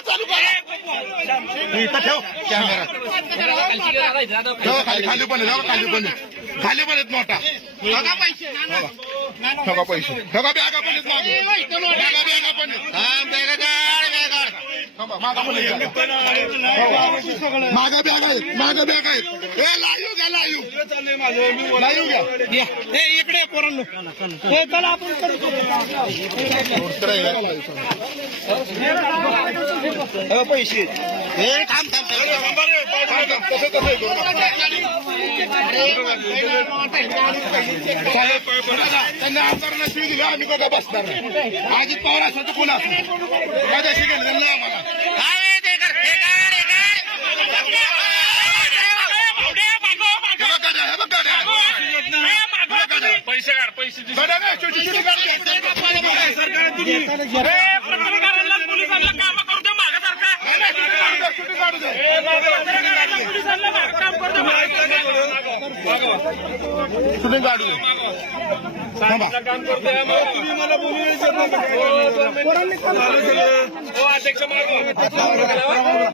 चालू करा ठेव कॅमेरा ठेव खाली पण खाली पण आहेत नोटा ठगा पैसे ठगा पैसे ठगा बॅगा पण आहेत बॅगा पण मागा बॅग आहेत हे लाईव्ह घ्या लाईव्ह घ्या इकडे पोरांनो चला आपण करू पैसे हे थांब त्यांना आमदारांना शिवी दिली आम्ही बघा बसणार नाही अजित पवार असं तर कोण असणार माझ्याशी गेलं नाही आम्हाला पैसे काढ पैसे पोलिसांना काम करू दे मागे सारखा शूटिंग काढू दे काम करतोय तुम्ही मला बोलू